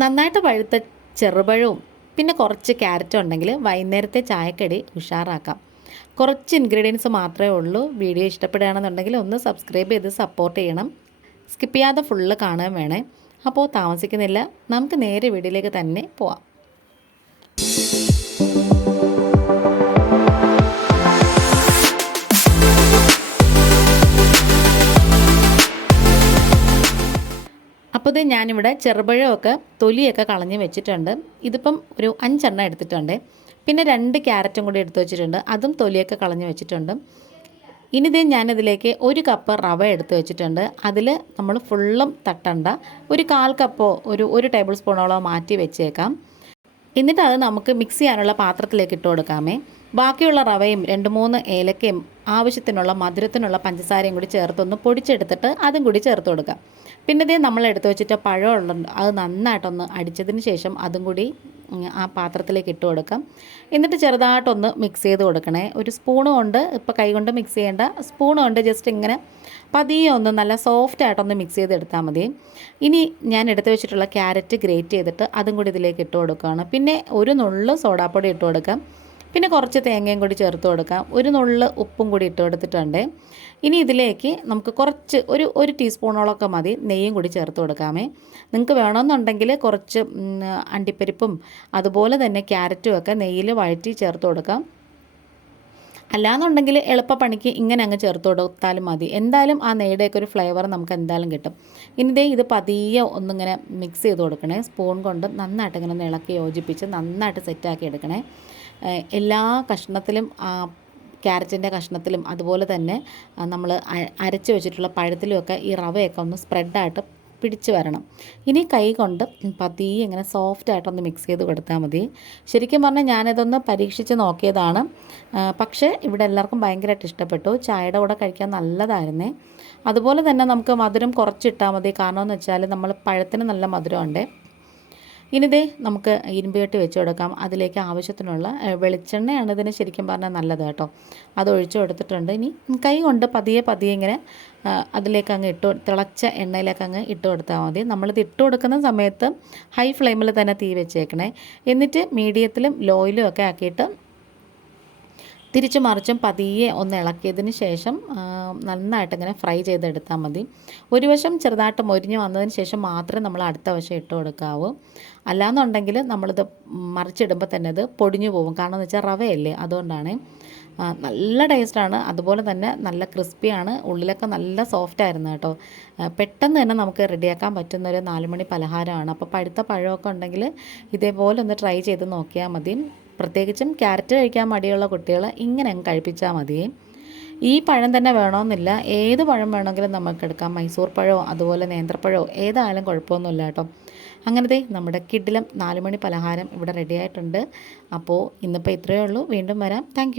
നന്നായിട്ട് പഴുത്ത ചെറുപഴവും പിന്നെ കുറച്ച് ക്യാരറ്റും ഉണ്ടെങ്കിൽ വൈകുന്നേരത്തെ ചായക്കടി ഉഷാറാക്കാം. കുറച്ച് ഇൻഗ്രീഡിയൻസ് മാത്രമേ ഉള്ളൂ. വീഡിയോ ഇഷ്ടപ്പെടുകയാണെന്നുണ്ടെങ്കിൽ ഒന്ന് സബ്സ്ക്രൈബ് ചെയ്ത് സപ്പോർട്ട് ചെയ്യണം. സ്കിപ്പ് ചെയ്യാതെ ഫുള്ള് കാണാൻ വേണേ. അപ്പോൾ താമസിക്കുന്നില്ല. നമുക്ക് നേരെ വീഡിയോയിലേക്ക് തന്നെ പോവാം. അപ്പോൾ ഇത് ഞാനിവിടെ ചെറുപഴമൊക്കെ തൊലിയൊക്കെ കളഞ്ഞ് വെച്ചിട്ടുണ്ട്. ഇതിപ്പം ഒരു അഞ്ചെണ്ണം എടുത്തിട്ടുണ്ട്. പിന്നെ രണ്ട് ക്യാരറ്റും കൂടി എടുത്തു വെച്ചിട്ടുണ്ട്. അതും തൊലിയൊക്കെ കളഞ്ഞ് വെച്ചിട്ടുണ്ട്. ഇനി ഇത് ഞാനിതിലേക്ക് ഒരു കപ്പ് റവ എടുത്ത് വെച്ചിട്ടുണ്ട്. അതിൽ നമ്മൾ ഫുള്ളും തട്ടണ്ട. ഒരു കാൽ കപ്പോ ഒരു ഒരു ടേബിൾ സ്പൂണോളോ മാറ്റി വെച്ചേക്കാം. എന്നിട്ട് അത് നമുക്ക് മിക്സ് ചെയ്യാനുള്ള പാത്രത്തിലേക്ക് ഇട്ട് കൊടുക്കാമേ. ബാക്കിയുള്ള റവയും രണ്ട് മൂന്ന് ഏലക്കയും ആവശ്യത്തിനുള്ള മധുരത്തിനുള്ള പഞ്ചസാരയും കൂടി ചേർത്തൊന്ന് പൊടിച്ചെടുത്തിട്ട് അതും കൂടി ചേർത്ത് കൊടുക്കാം പിന്നെ ഇതേ നമ്മൾ എടുത്തു വെച്ചിട്ട് പഴമുള്ള അത് നന്നായിട്ടൊന്ന് അടിച്ചതിന് ശേഷം അതും കൂടി ആ പാത്രത്തിലേക്ക് ഇട്ട് കൊടുക്കാം. എന്നിട്ട് ചെറുതായിട്ടൊന്ന് മിക്സ് ചെയ്ത് കൊടുക്കണേ. ഒരു സ്പൂണ് കൊണ്ട് ഇപ്പോൾ കൈകൊണ്ട് മിക്സ് ചെയ്യേണ്ട സ്പൂൺ കൊണ്ട് ജസ്റ്റ് ഇങ്ങനെ പതിയെ ഒന്ന് നല്ല സോഫ്റ്റ് ആയിട്ടൊന്ന് മിക്സ് ചെയ്തെടുത്താൽ മതി. ഇനി ഞാൻ എടുത്തു വെച്ചിട്ടുള്ള ക്യാരറ്റ് ഗ്രേറ്റ് ചെയ്തിട്ട് അതും കൂടി ഇതിലേക്ക് ഇട്ട് കൊടുക്കുകയാണ്. പിന്നെ ഒരു നുള്ളു സോഡാപ്പൊടി ഇട്ട് കൊടുക്കാം. പിന്നെ കുറച്ച് തേങ്ങയും കൂടി ചേർത്ത് കൊടുക്കാം. ഒരു നുള്ള് ഉപ്പും കൂടി ഇട്ട് കൊടുത്തിട്ടുണ്ട്. ഇനി ഇതിലേക്ക് നമുക്ക് കുറച്ച് ഒരു ഒരു ടീസ്പൂണോളൊക്കെ മതി. നെയ്യും കൂടി ചേർത്ത് കൊടുക്കാമേ. നിങ്ങൾക്ക് വേണമെന്നുണ്ടെങ്കിൽ കുറച്ച് അണ്ടിപ്പരിപ്പും അതുപോലെ തന്നെ ക്യാരറ്റും ഒക്കെ നെയ്യിൽ വഴറ്റി ചേർത്ത് കൊടുക്കാം. അല്ലാന്നുണ്ടെങ്കിൽ എളുപ്പപ്പണിക്ക് ഇങ്ങനെ അങ്ങ് ചേർത്ത് കൊടുത്താലും മതി. എന്തായാലും ആ നെയ്യുടെയൊക്കെ ഒരു ഫ്ലേവർ നമുക്ക് എന്തായാലും കിട്ടും. ഇനി ദേ ഇത് പതിയെ ഒന്നിങ്ങനെ മിക്സ് ചെയ്ത് കൊടുക്കണേ. സ്പൂൺ കൊണ്ട് നന്നായിട്ട് ഇങ്ങനെ ഇളക്കി യോജിപ്പിച്ച് നന്നായിട്ട് സെറ്റാക്കി എടുക്കണേ. എല്ലാ കഷ്ണത്തിലും ക്യാരറ്റിന്റെ കഷ്ണത്തിലും അതുപോലെ തന്നെ നമ്മൾ അരച്ച് വെച്ചിട്ടുള്ള പഴത്തിലുമൊക്കെ ഈ റവയൊക്കെ ഒന്ന് സ്പ്രെഡായിട്ട് പിടിച്ച് വരണം. ഇനി കൈ കൊണ്ട് പതിയെ ഇങ്ങനെ സോഫ്റ്റ് ആയിട്ടൊന്ന് മിക്സ് ചെയ്ത് കൊടുത്താൽ മതി. ശരിക്കും പറഞ്ഞാൽ ഞാനിതൊന്ന് പരീക്ഷിച്ച് നോക്കിയതാണ്. പക്ഷേ ഇവിടെ എല്ലാവർക്കും ഭയങ്കരമായിട്ട് ഇഷ്ടപ്പെട്ടു. ചായയുടെ കൂടെ കഴിക്കാൻ നല്ലതായിരുന്നേ. അതുപോലെ തന്നെ നമുക്ക് മധുരം കുറച്ചിട്ടാൽ മതി. കാരണം എന്ന് വെച്ചാൽ നമ്മൾ പഴത്തിന് നല്ല മധുരമുണ്ട്. ഇനി ദേ നമുക്ക് ഇരുമ്പ് കെട്ടി വെച്ച് കൊടുക്കാം. അതിലേക്ക് ആവശ്യത്തിനുള്ള വെളിച്ചെണ്ണയാണ് ഇതിന് ശരിക്കും പറഞ്ഞാൽ നല്ലത് കേട്ടോ. അത് ഒഴിച്ചു കൊടുത്തിട്ടുണ്ട്. ഇനി കൈ കൊണ്ട് പതിയെ പതിയെ ഇങ്ങനെ അതിലേക്ക് അങ്ങ് ഇട്ട് തിളച്ച എണ്ണയിലേക്ക് അങ്ങ് ഇട്ട് കൊടുത്താൽ മതി. നമ്മളിത് ഇട്ട് കൊടുക്കുന്ന സമയത്ത് ഹൈ ഫ്ലെയിമിൽ തന്നെ തീ വെച്ചേക്കണേ. എന്നിട്ട് മീഡിയത്തിലും ലോയിലും ഒക്കെ ആക്കിയിട്ട് തിരിച്ചു മറിച്ചും പതിയെ ഒന്ന് ഇളക്കിയതിന് ശേഷം നന്നായിട്ട് ഇങ്ങനെ ഫ്രൈ ചെയ്തെടുത്താൽ മതി. ഒരു വശം ചെറുതായിട്ട് മൊരിഞ്ഞ് വന്നതിന് ശേഷം മാത്രമേ നമ്മൾ അടുത്ത വശം ഇട്ട് കൊടുക്കാവൂ. അല്ലാന്നുണ്ടെങ്കിൽ നമ്മളിത് മറിച്ചിടുമ്പോൾ തന്നെ അത് പൊടിഞ്ഞു പോകും. കാരണം എന്ന് വെച്ചാൽ റവയല്ലേ അതുകൊണ്ടാണ്. നല്ല ടേസ്റ്റാണ്. അതുപോലെ തന്നെ നല്ല ക്രിസ്പിയാണ്. ഉള്ളിലൊക്കെ നല്ല സോഫ്റ്റ് ആയിരുന്നു കേട്ടോ. പെട്ടെന്ന് തന്നെ നമുക്ക് റെഡിയാക്കാൻ പറ്റുന്ന ഒരു നാലുമണി പലഹാരമാണ്. അപ്പോൾ പഴുത്ത പഴമൊക്കെ ഉണ്ടെങ്കിൽ ഇതേപോലെ ഒന്ന് ട്രൈ ചെയ്ത് നോക്കിയാൽ മതി. പ്രത്യേകിച്ചും ക്യാരറ്റ് കഴിക്കാൻ മടിയുള്ള കുട്ടികൾ ഇങ്ങനെ അങ്ങ് കഴിപ്പിച്ചാൽ മതി ഈ പഴം തന്നെ വേണമെന്നില്ല ഏത് പഴം വേണമെങ്കിലും നമുക്ക് എടുക്കാം. മൈസൂർ പഴമോ അതുപോലെ നേന്ത്രപ്പഴമോ ഏതായാലും കുഴപ്പമൊന്നുമില്ല കേട്ടോ. അങ്ങനത്തെ നമ്മുടെ കിഡിലം നാലുമണി പലഹാരം ഇവിടെ റെഡി ആയിട്ടുണ്ട്. അപ്പോൾ ഇന്നിപ്പോൾ ഇത്രയേ ഉള്ളൂ. വീണ്ടും വരാം. താങ്ക്